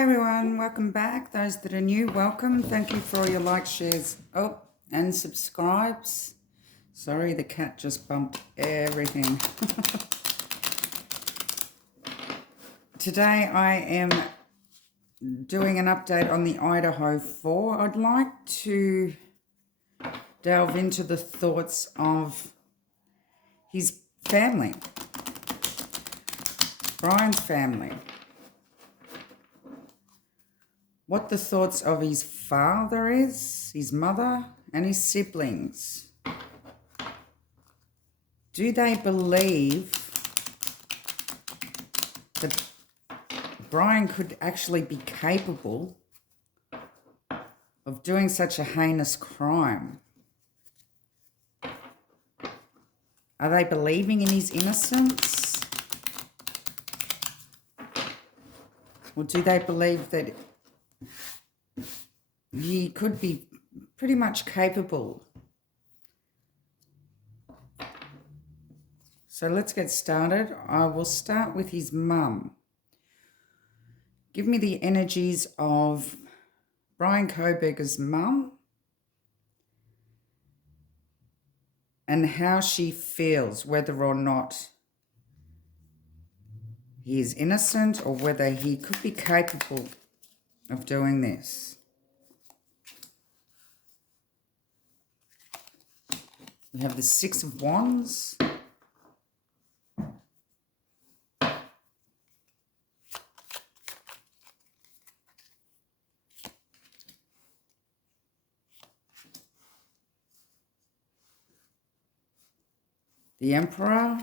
Hi everyone, welcome back. Those that are new, welcome. Thank you for all your likes, shares, and subscribes. Sorry, the cat just bumped everything. Today I am doing an update on the Idaho 4. I'd like to delve into the thoughts of his family, Bryan's family. What the thoughts of his father is, his mother, and his siblings. Do they believe that Bryan could actually be capable of doing such a heinous crime? Are they believing in his innocence? Or do they believe that he could be pretty much capable? So let's get started. I will start with his mum. Give me the energies of Bryan Kohberger's mum and how she feels, whether or not he is innocent or whether he could be capable of doing this. We have the Six of Wands. The Emperor,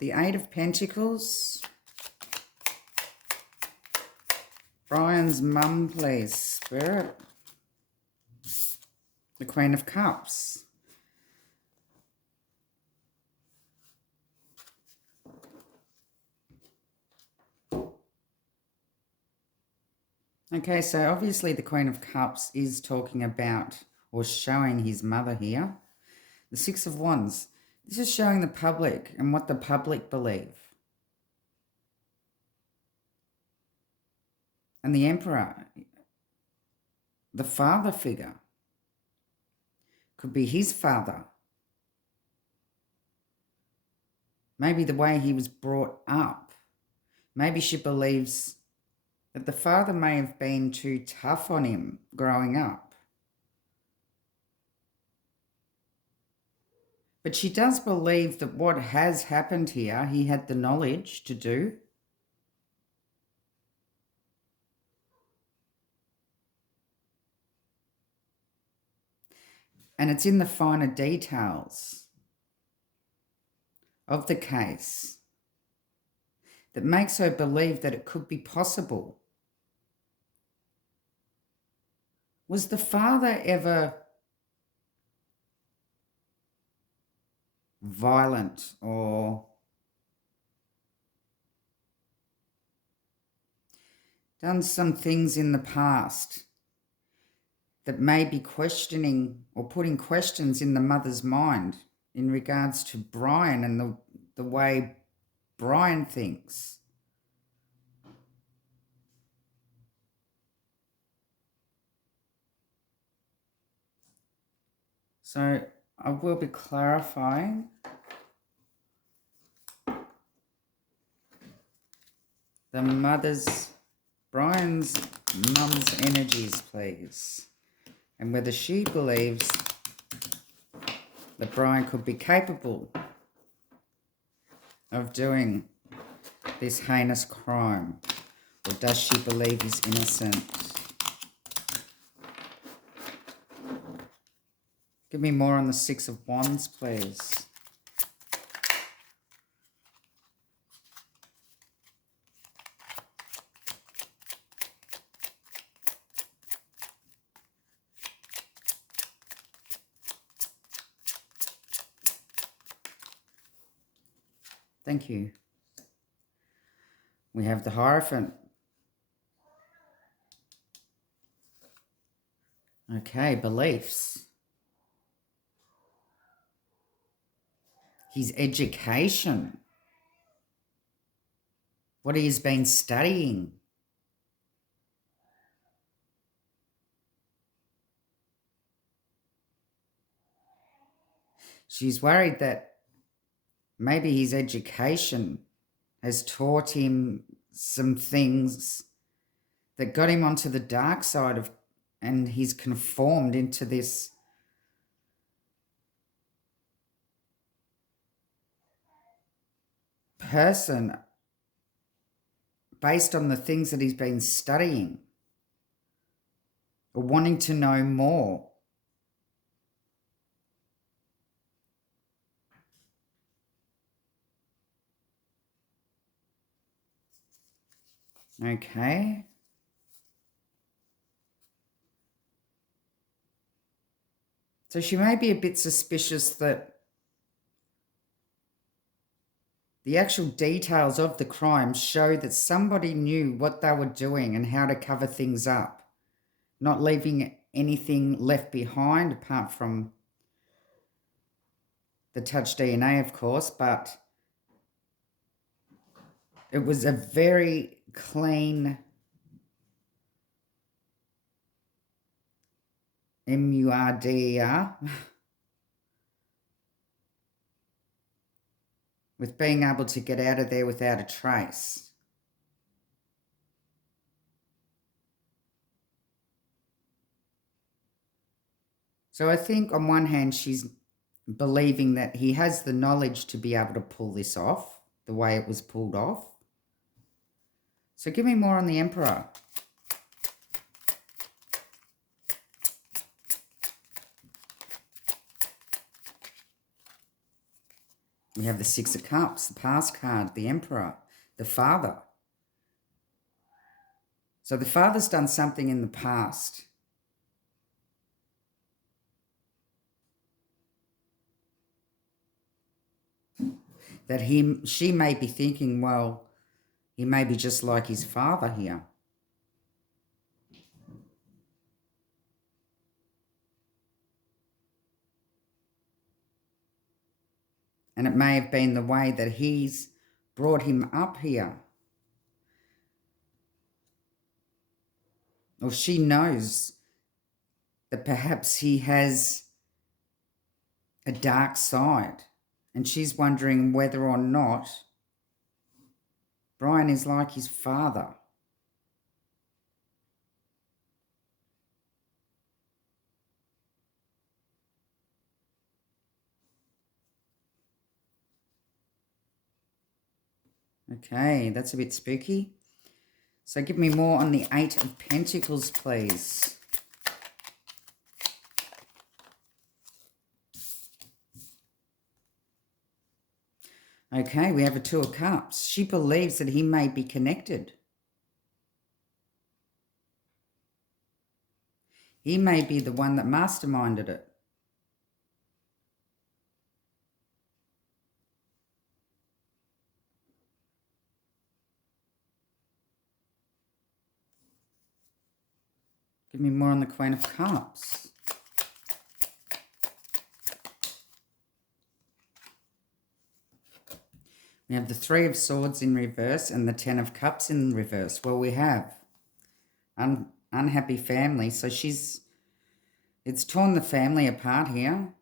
the Eight of Pentacles. Bryan's mum, please, Spirit. The Queen of Cups. Okay, so obviously the Queen of Cups is talking about or showing his mother here. The Six of Wands. This is showing the public and what the public believe. And the Emperor, the father figure, could be his father. Maybe the way he was brought up. Maybe she believes that the father may have been too tough on him growing up. But she does believe that what has happened here, he had the knowledge to do. And it's in the finer details of the case that makes her believe that it could be possible. Was the father ever violent or done some things in the past that may be questioning or putting questions in the mother's mind in regards to Bryan and the way Bryan thinks? So I will be clarifying Bryan's mum's energies, please, and whether she believes that Bryan could be capable of doing this heinous crime, or does she believe he's innocent? Give me more on the Six of Wands, please. Thank you. We have the Hierophant. Okay, beliefs. His education. What he has been studying. She's worried that maybe his education has taught him some things that got him onto the dark side of, and he's conformed into this person based on the things that he's been studying or wanting to know more. Okay. So she may be a bit suspicious that the actual details of the crime show that somebody knew what they were doing and how to cover things up, not leaving anything left behind apart from the touch DNA, of course, but it was a very clean MURDER with being able to get out of there without a trace. So I think on one hand she's believing that he has the knowledge to be able to pull this off the way it was pulled off. So give me more on the Emperor. We have the Six of Cups, the past card, the Emperor, the Father. So the Father's done something in the past. That she may be thinking, well, he may be just like his father here. And it may have been the way that he's brought him up here. Or she knows that perhaps he has a dark side. And she's wondering whether or not Bryan is like his father. Okay, that's a bit spooky. So give me more on the Eight of Pentacles, please. Okay, we have a Two of Cups. She believes that he may be connected. He may be the one that masterminded it. Give me more on the Queen of Cups. We have the Three of Swords in reverse and the Ten of Cups in reverse. Well, we have unhappy family. So it's torn the family apart here.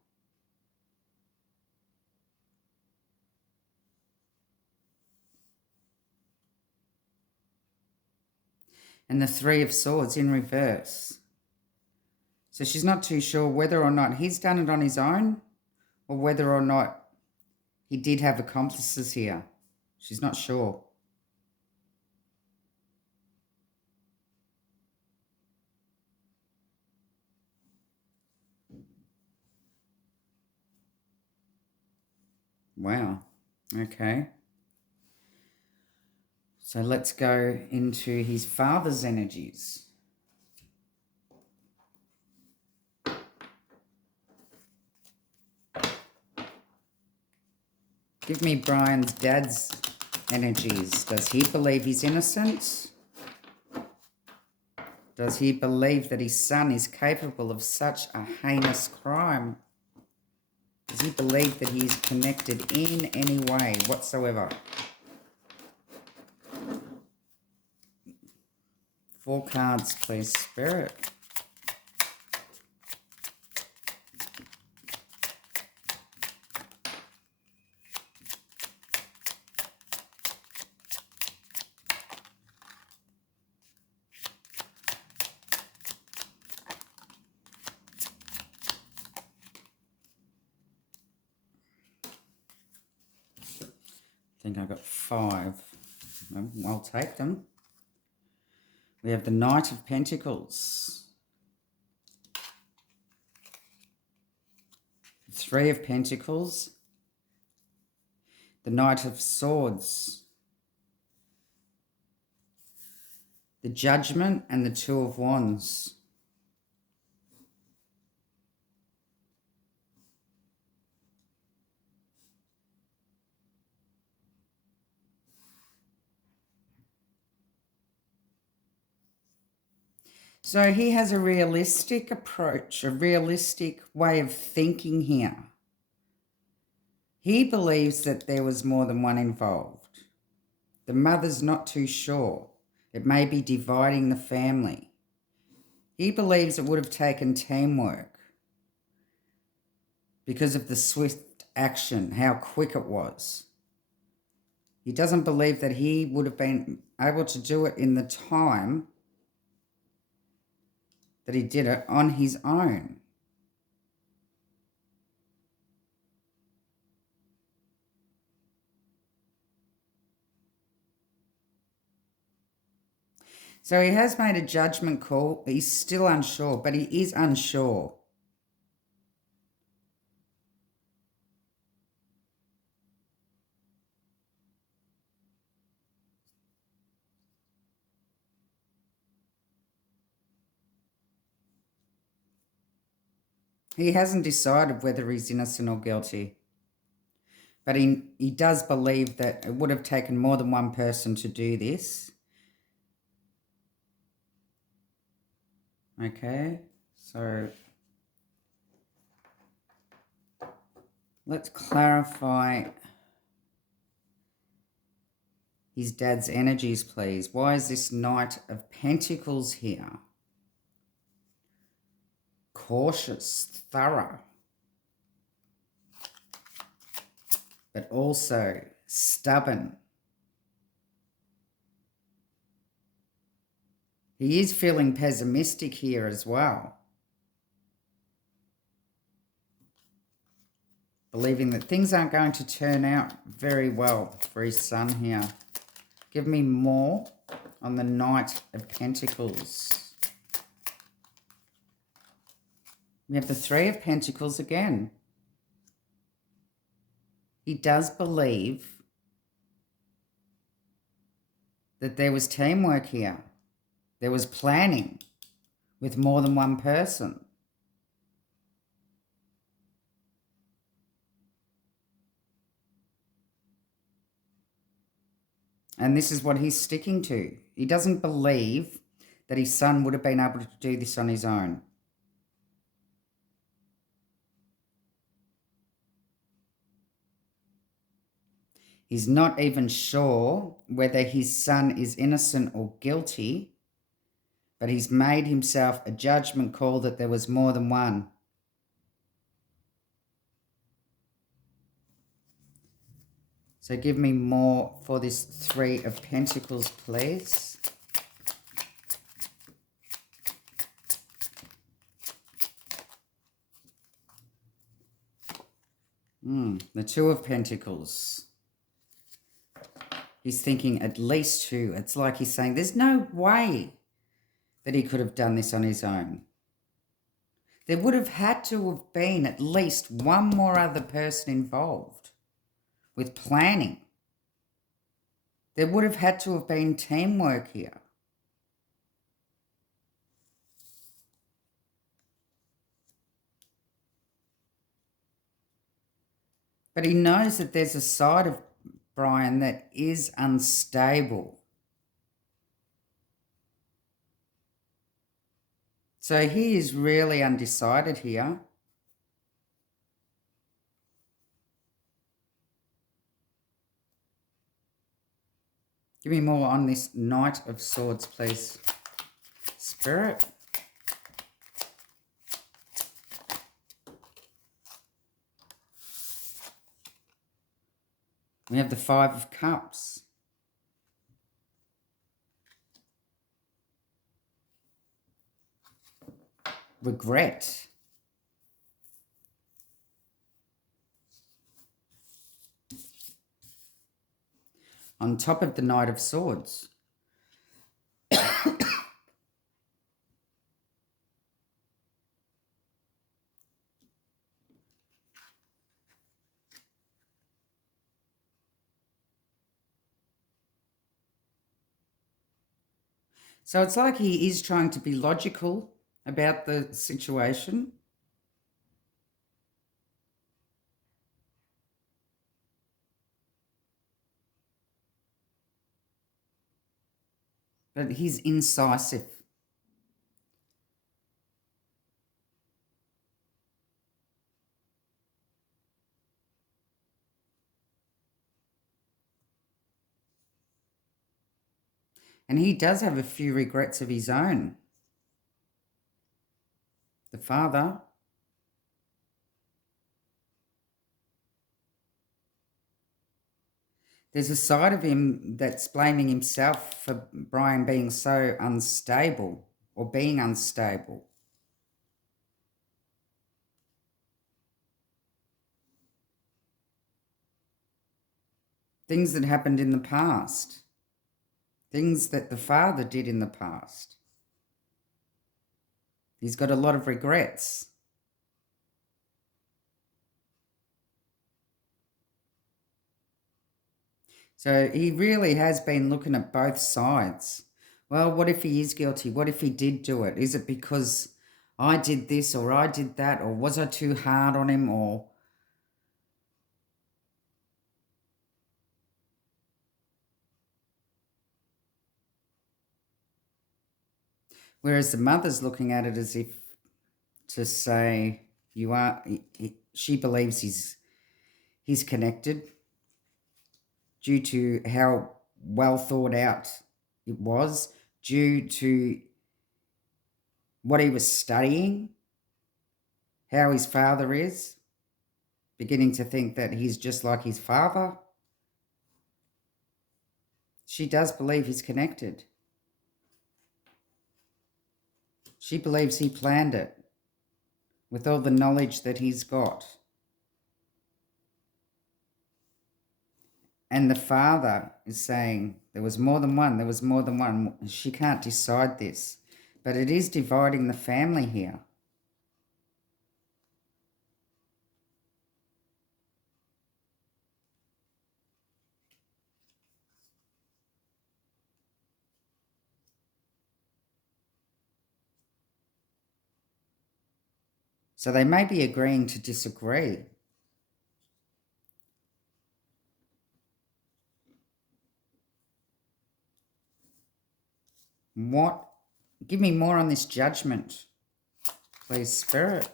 And the Three of Swords in reverse. So she's not too sure whether or not he's done it on his own or whether or not he did have accomplices here. She's not sure. Wow. Okay. So let's go into his father's energies. Give me Bryan's dad's energies. Does he believe he's innocent? Does he believe that his son is capable of such a heinous crime? Does he believe that he is connected in any way whatsoever? 4 cards, please, Spirit. think I got 5. I'll take them. We have the Knight of Pentacles. 3 of Pentacles. The Knight of Swords. The Judgment and the 2 of Wands. So he has a realistic approach, a realistic way of thinking here. He believes that there was more than one involved. The mother's not too sure. It may be dividing the family. He believes it would have taken teamwork because of the swift action, how quick it was. He doesn't believe that he would have been able to do it in the time that he did it on his own. So he has made a judgment call. He's still unsure, but he is unsure. He hasn't decided whether he's innocent or guilty. But he does believe that it would have taken more than one person to do this. Okay, so let's clarify his dad's energies, please. Why is this Knight of Pentacles here? Cautious, thorough, but also stubborn. He is feeling pessimistic here as well, believing that things aren't going to turn out very well for his son here. Give me more on the Knight of Pentacles. We have the 3 of Pentacles again. He does believe that there was teamwork here. There was planning with more than one person. And this is what he's sticking to. He doesn't believe that his son would have been able to do this on his own. He's not even sure whether his son is innocent or guilty, but he's made himself a judgment call that there was more than one. So give me more for this 3 of Pentacles, please. The 2 of Pentacles. He's thinking at least 2. It's like he's saying there's no way that he could have done this on his own. There would have had to have been at least one more other person involved with planning. There would have had to have been teamwork here. But he knows that there's a side of Bryan that is unstable. So he is really undecided here. Give me more on this Knight of Swords, please. Spirit. We have the 5 of Cups. Regret. on top of the Knight of Swords. So it's like he is trying to be logical about the situation. But he's incisive. And he does have a few regrets of his own. The father. There's a side of him that's blaming himself for Bryan being so unstable or being unstable. Things that happened in the past. Things that the father did in the past. He's got a lot of regrets. So he really has been looking at both sides. Well, what if he is guilty? What if he did do it? Is it because I did this or I did that, or was I too hard on him, or... Whereas the mother's looking at it as if to say, she believes he's connected due to how well thought out it was, due to what he was studying, how his father is, beginning to think that he's just like his father. She does believe he's connected. She believes he planned it with all the knowledge that he's got. And the father is saying there was more than one, there was more than one. She can't decide this. But it is dividing the family here. So they may be agreeing to disagree. What? Give me more on this Judgment, please, Spirit.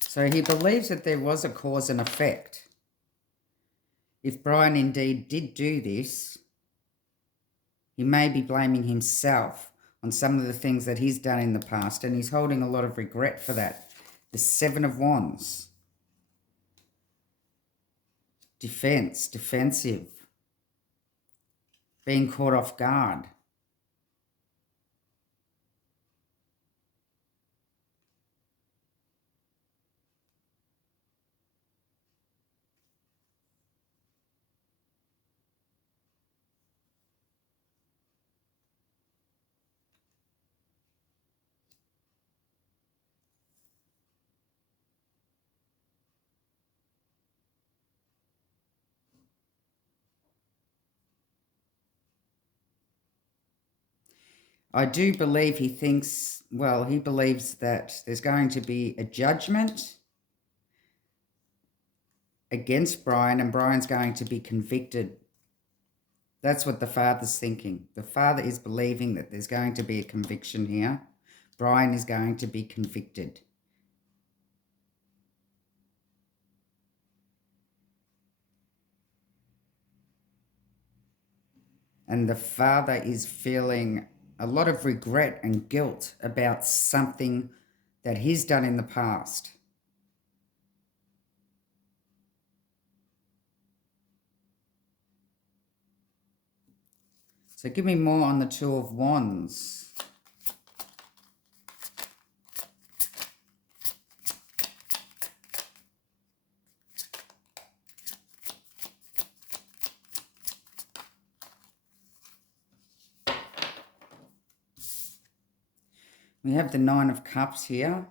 So he believes that there was a cause and effect. If Bryan indeed did do this, he may be blaming himself on some of the things that he's done in the past, and he's holding a lot of regret for that. The Seven of Wands. Defense, defensive. Being caught off guard. I do believe he thinks, well, he believes that there's going to be a judgment against Bryan, and Bryan's going to be convicted. That's what the father's thinking. The father is believing that there's going to be a conviction here. Bryan is going to be convicted. And the father is feeling a lot of regret and guilt about something that he's done in the past. So give me more on the Two of Wands. We have the Nine of Cups here.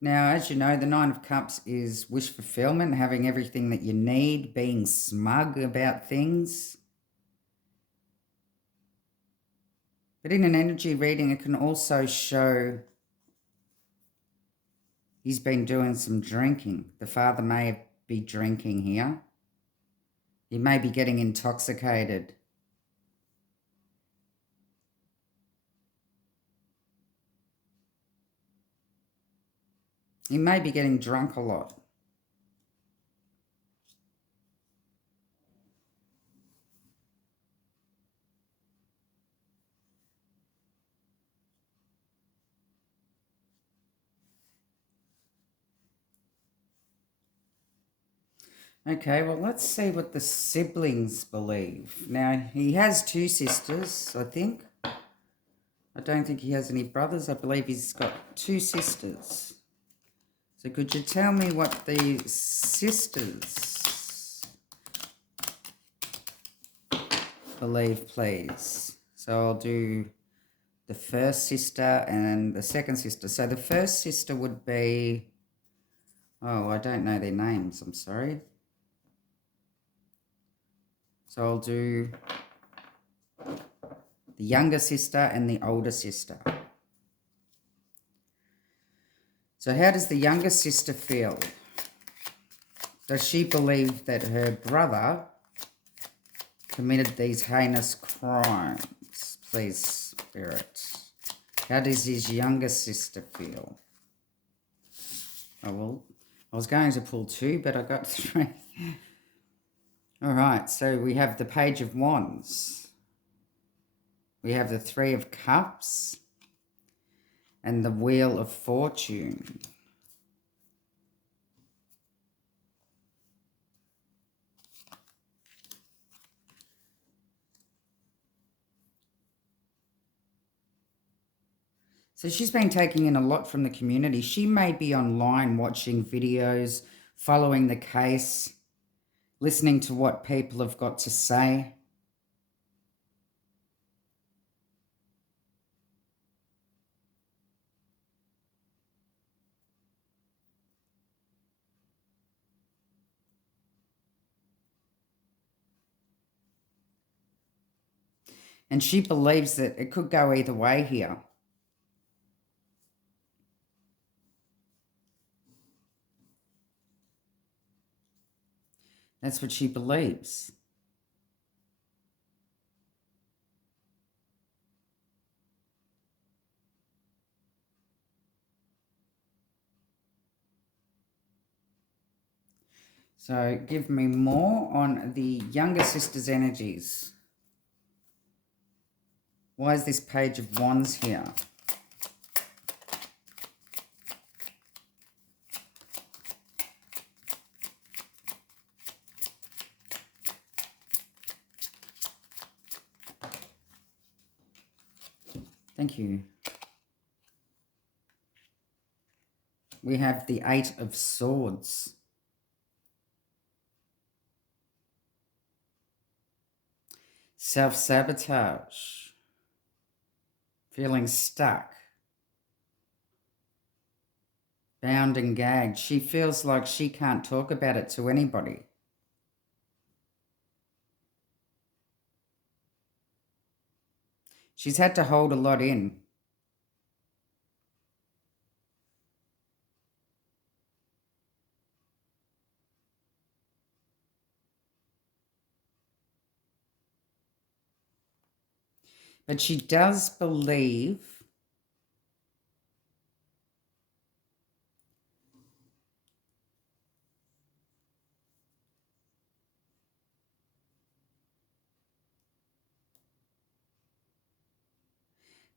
Now, as you know, the Nine of Cups is wish fulfillment, having everything that you need, being smug about things. But in an energy reading, it can also show he's been doing some drinking. The father may be drinking here. He may be getting intoxicated. He may be getting drunk a lot. Okay, well, let's see what the siblings believe. Now, he has two sisters, I think. I don't think he has any brothers. I believe he's got two sisters. So could you tell me what the sisters believe, please? So I'll do the first sister and the second sister. So the first sister would be, oh, I don't know their names, I'm sorry. So I'll do the younger sister and the older sister. So how does the younger sister feel? Does she believe that her brother committed these heinous crimes? Please, Spirit. How does his younger sister feel? Oh, well, I was going to pull two, but I got three. All right, so we have the Page of Wands. We have the Three of Cups and the Wheel of Fortune. So she's been taking in a lot from the community. She may be online watching videos, following the case, listening to what people have got to say. And she believes that it could go either way here. That's what she believes. So give me more on the younger sister's energies. Why is this Page of Wands here? Thank you. We have the Eight of Swords. Self-sabotage. Feeling stuck. Bound and gagged. She feels like she can't talk about it to anybody. She's had to hold a lot in. But she does believe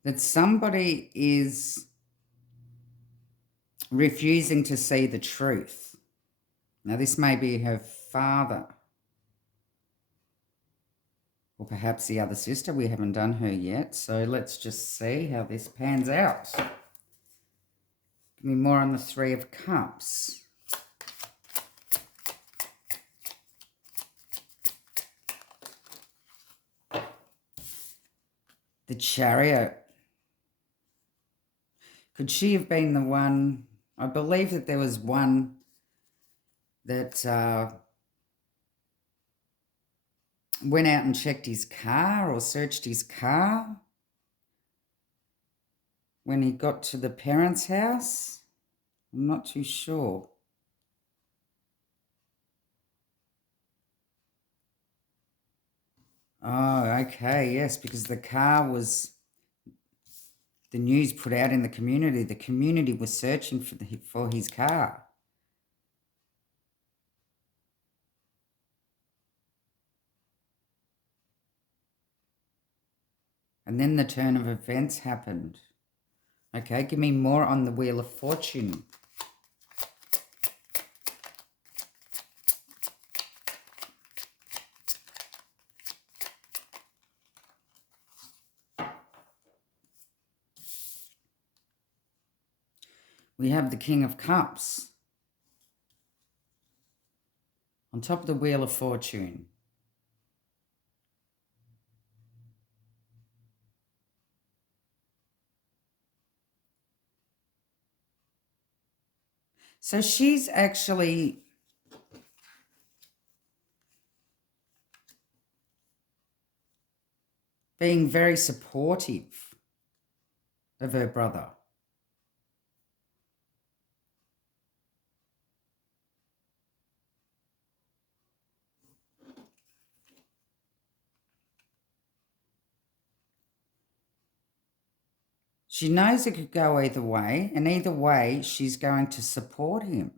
that somebody is refusing to see the truth. Now, this may be her father. Or perhaps the other sister. We haven't done her yet. So let's just see how this pans out. Give me more on the Three of Cups. The Chariot. Could she have been the one? I believe that there was one that went out and checked his car or searched his car when he got to the parents' house. I'm not too sure. Oh, okay, yes, because the car was, the news put out in the community was searching for his car. And then the turn of events happened. Okay, give me more on the Wheel of Fortune. We have the King of Cups on top of the Wheel of Fortune. So she's actually being very supportive of her brother. She knows it could go either way, and either way, she's going to support him.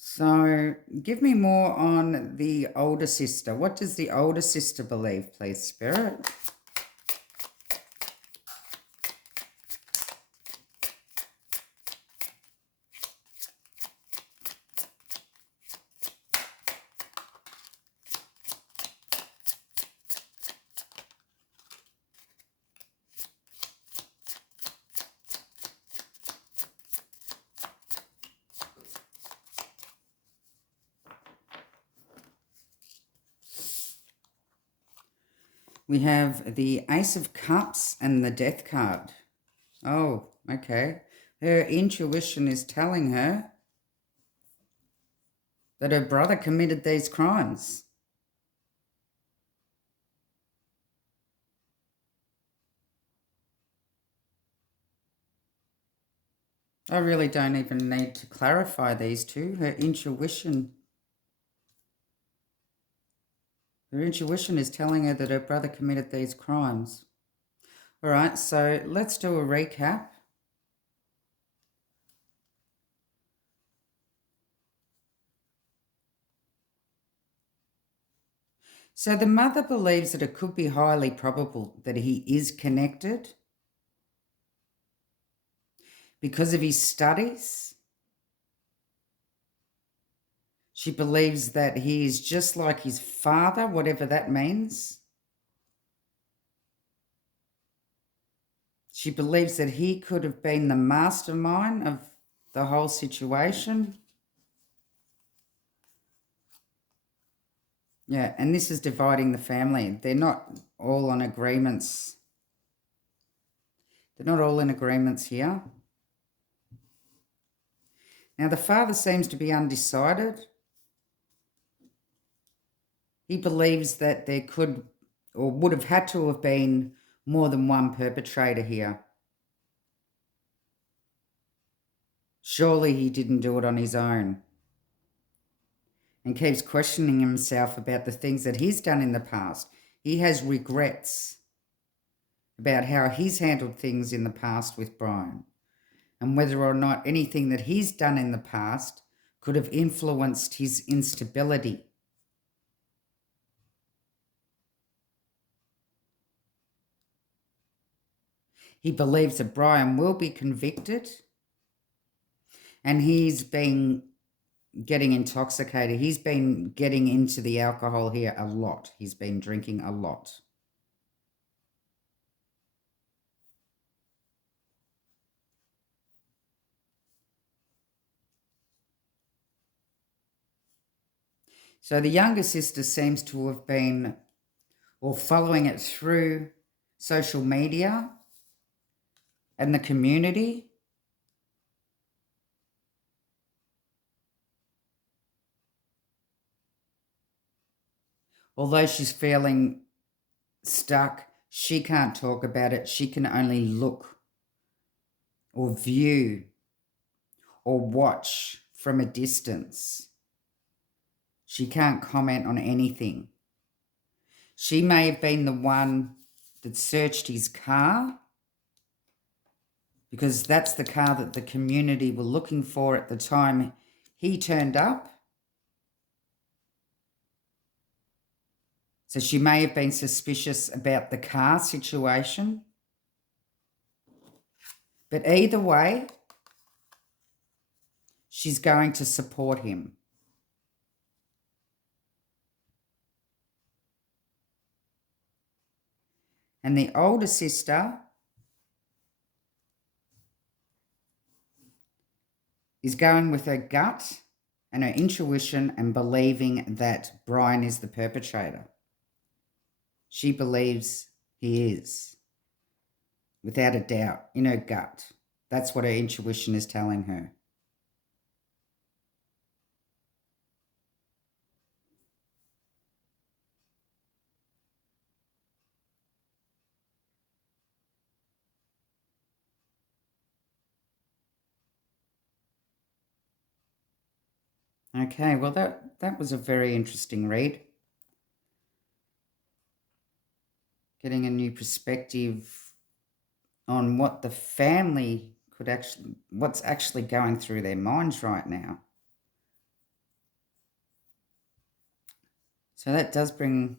So give me more on the older sister. What does the older sister believe, please, Spirit? We have the Ace of Cups and the Death card. Oh, okay. Her intuition is telling her that her brother committed these crimes. I really don't even need to clarify these two. Her intuition is telling her that her brother committed these crimes. All right, so let's do a recap. So the mother believes that it could be highly probable that he is connected because of his studies. She believes that he is just like his father, whatever that means. She believes that he could have been the mastermind of the whole situation. Yeah, and this is dividing the family. They're not all on agreements. They're not all in agreements here. Now, the father seems to be undecided. He believes that there could or would have had to have been more than one perpetrator here. Surely he didn't do it on his own. And keeps questioning himself about the things that he's done in the past. He has regrets about how he's handled things in the past with Bryan, and whether or not anything that he's done in the past could have influenced his instability. He believes that Bryan will be convicted And he's been getting intoxicated. He's been getting into the alcohol here a lot. He's been drinking a lot. So the younger sister seems to have been, or following it through social media and the community. Although she's feeling stuck, she can't talk about it. She can only look or view or watch from a distance. She can't comment on anything. She may have been the one that searched his car, because that's the car that the community were looking for at the time he turned up. So she may have been suspicious about the car situation. But either way, she's going to support him. And the older sister is going with her gut and her intuition and believing that Bryan is the perpetrator. She believes he is, without a doubt, in her gut. That's what her intuition is telling her. Okay, well, that was a very interesting read. Getting a new perspective on what the family could actually, what's actually going through their minds right now. So that does bring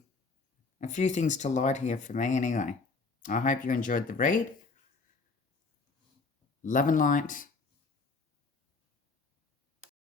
a few things to light here for me anyway. I hope you enjoyed the read. Love and light.